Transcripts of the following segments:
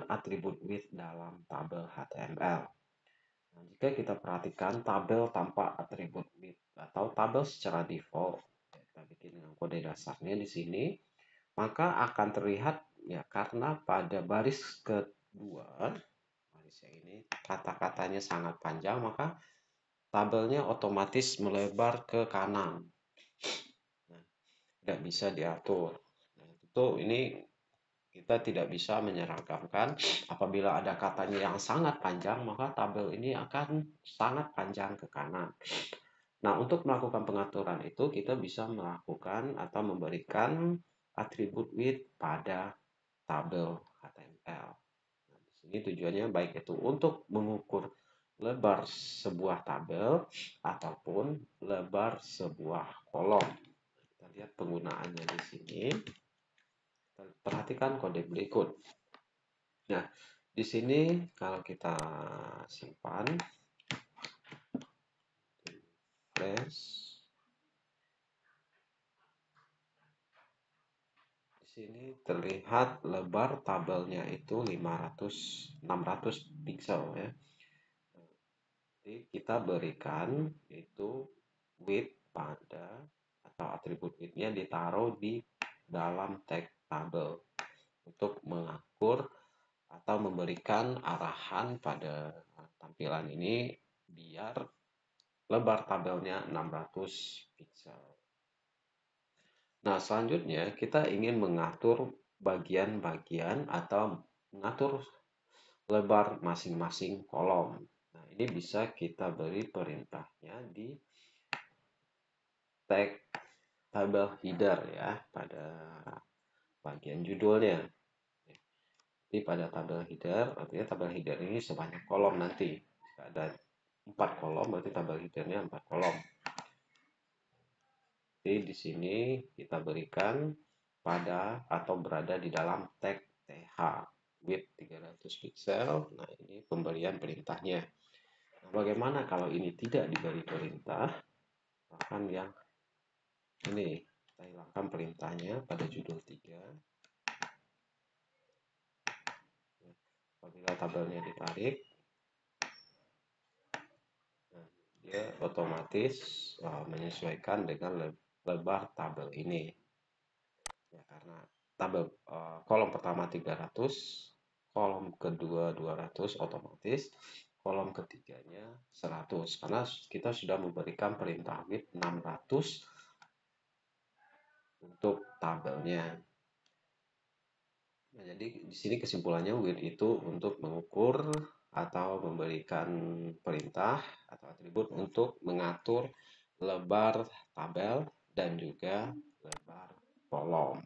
memberikan atribut width dalam tabel HTML. Nah, jika kita perhatikan tabel tanpa atribut width atau tabel secara default, kita bikin dengan kode dasarnya di sini, maka akan terlihat ya karena pada baris kedua, baris yang ini kata-katanya sangat panjang, maka tabelnya otomatis melebar ke kanan. Nah, tidak bisa diatur. Nah, itu ini kita tidak bisa menyeragamkan. Apabila ada katanya yang sangat panjang, maka tabel ini akan sangat panjang ke kanan. Nah, untuk melakukan pengaturan itu, kita bisa melakukan atau memberikan atribut width pada tabel HTML. Nah, di sini tujuannya baik itu untuk mengukur lebar sebuah tabel ataupun lebar sebuah kolom. Kita lihat penggunaannya di sini. Perhatikan kode berikut. Nah, di sini kalau kita simpan, flash, di sini terlihat lebar tabelnya itu 600 pixel ya. Jadi kita berikan itu width pada atau atribut width-nya ditaruh di dalam tag tabel untuk mengatur atau memberikan arahan pada tampilan ini biar lebar tabelnya 600 pixel. Nah, selanjutnya kita ingin mengatur bagian-bagian atau mengatur lebar masing-masing kolom. Nah, ini bisa kita beri perintahnya di tag tabel header ya pada bagian judulnya. Jadi pada tabel header, artinya tabel header ini sebanyak kolom nanti. Jika ada 4 kolom, berarti tabel headernya 4 kolom. Jadi di sini kita berikan pada atau berada di dalam tag th width 300 pixel. Nah, ini pemberian perintahnya. Nah, bagaimana kalau ini tidak diberi perintah? Bahkan yang ini kita hilangkan perintahnya pada judul 3. Apabila tabelnya ditarik, nah, dia otomatis menyesuaikan dengan lebar tabel ini. Ya, karena tabel kolom pertama 300, kolom kedua 200 otomatis, kolom ketiganya 100 karena kita sudah memberikan perintah width 600 untuk tabelnya. Nah, jadi di sini kesimpulannya width itu untuk mengukur atau memberikan perintah atau atribut untuk mengatur lebar tabel dan juga lebar kolom.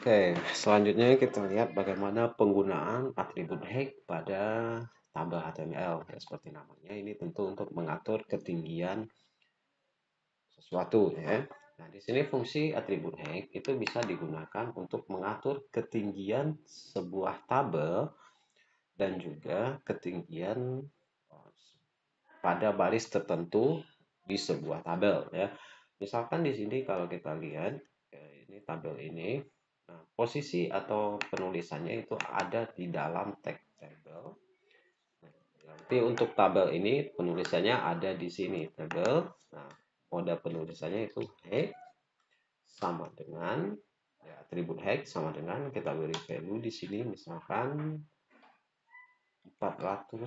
Oke, selanjutnya kita lihat bagaimana penggunaan atribut height pada tabel HTML. Ya, seperti namanya, ini tentu untuk mengatur ketinggian sesuatu ya. Nah, di sini fungsi atribut height itu bisa digunakan untuk mengatur ketinggian sebuah tabel dan juga ketinggian pada baris tertentu di sebuah tabel ya. Misalkan di sini kalau kita lihat ini tabel ini, nah, posisi atau penulisannya itu ada di dalam tag tabel. Nah, nanti untuk tabel ini penulisannya ada di sini tabel. Nah, mode penulisannya itu height sama dengan ya, atribut height sama dengan kita beri value di sini misalkan 400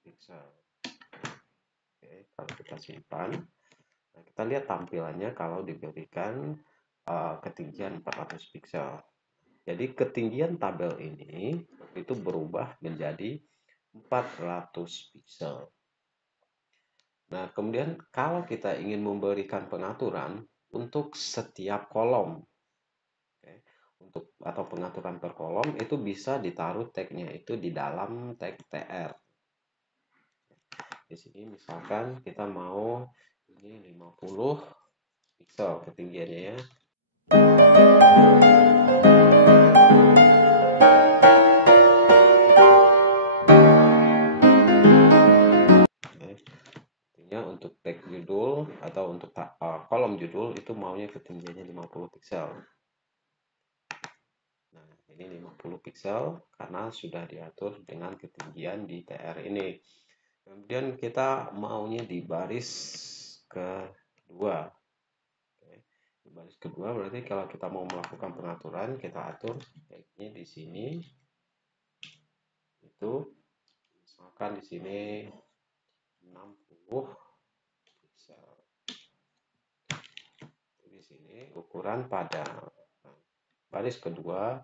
pixel. Oke, kalau kita simpan, nah, kita lihat tampilannya kalau diberikan ketinggian 400 pixel. Jadi ketinggian tabel ini itu berubah menjadi 400 pixel. Nah, kemudian kalau kita ingin memberikan pengaturan untuk setiap kolom, untuk atau pengaturan per kolom itu bisa ditaruh tagnya itu di dalam tag tr. Di sini misalkan kita mau ini 50 pixel ketinggiannya ya. ketinggiannya 50 pixel. Nah, ini 50 pixel karena sudah diatur dengan ketinggian di TR ini. Kemudian kita maunya di baris kedua. Oke. Di baris kedua berarti kalau kita mau melakukan pengaturan, kita atur baiknya di sini. Itu misalkan di sini 60 pixel. Di sini ukuran pada baris kedua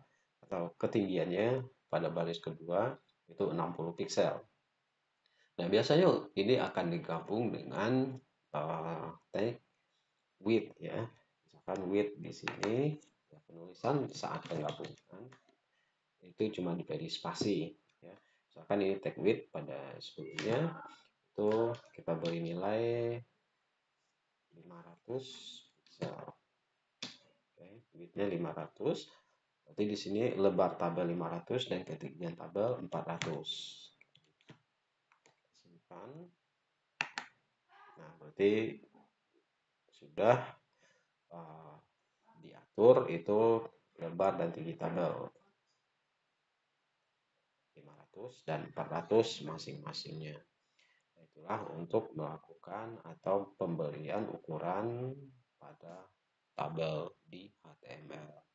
atau ketinggiannya pada baris kedua itu 60 pixel. Nah, biasanya ini akan digabung dengan tag width ya. Misalkan width di sini ya, penulisan saat penggabungan itu cuma diberi spasi ya. Misalkan ini tag width pada sebelumnya itu kita beri nilai 500 pixel. Oke, widthnya 500. Berarti di sini lebar tabel 500 dan ketinggian tabel 400. Simpan. Nah, berarti sudah diatur itu lebar dan tinggi tabel 500 dan 400 masing-masingnya. Itulah untuk melakukan atau pemberian ukuran pada tabel di HTML.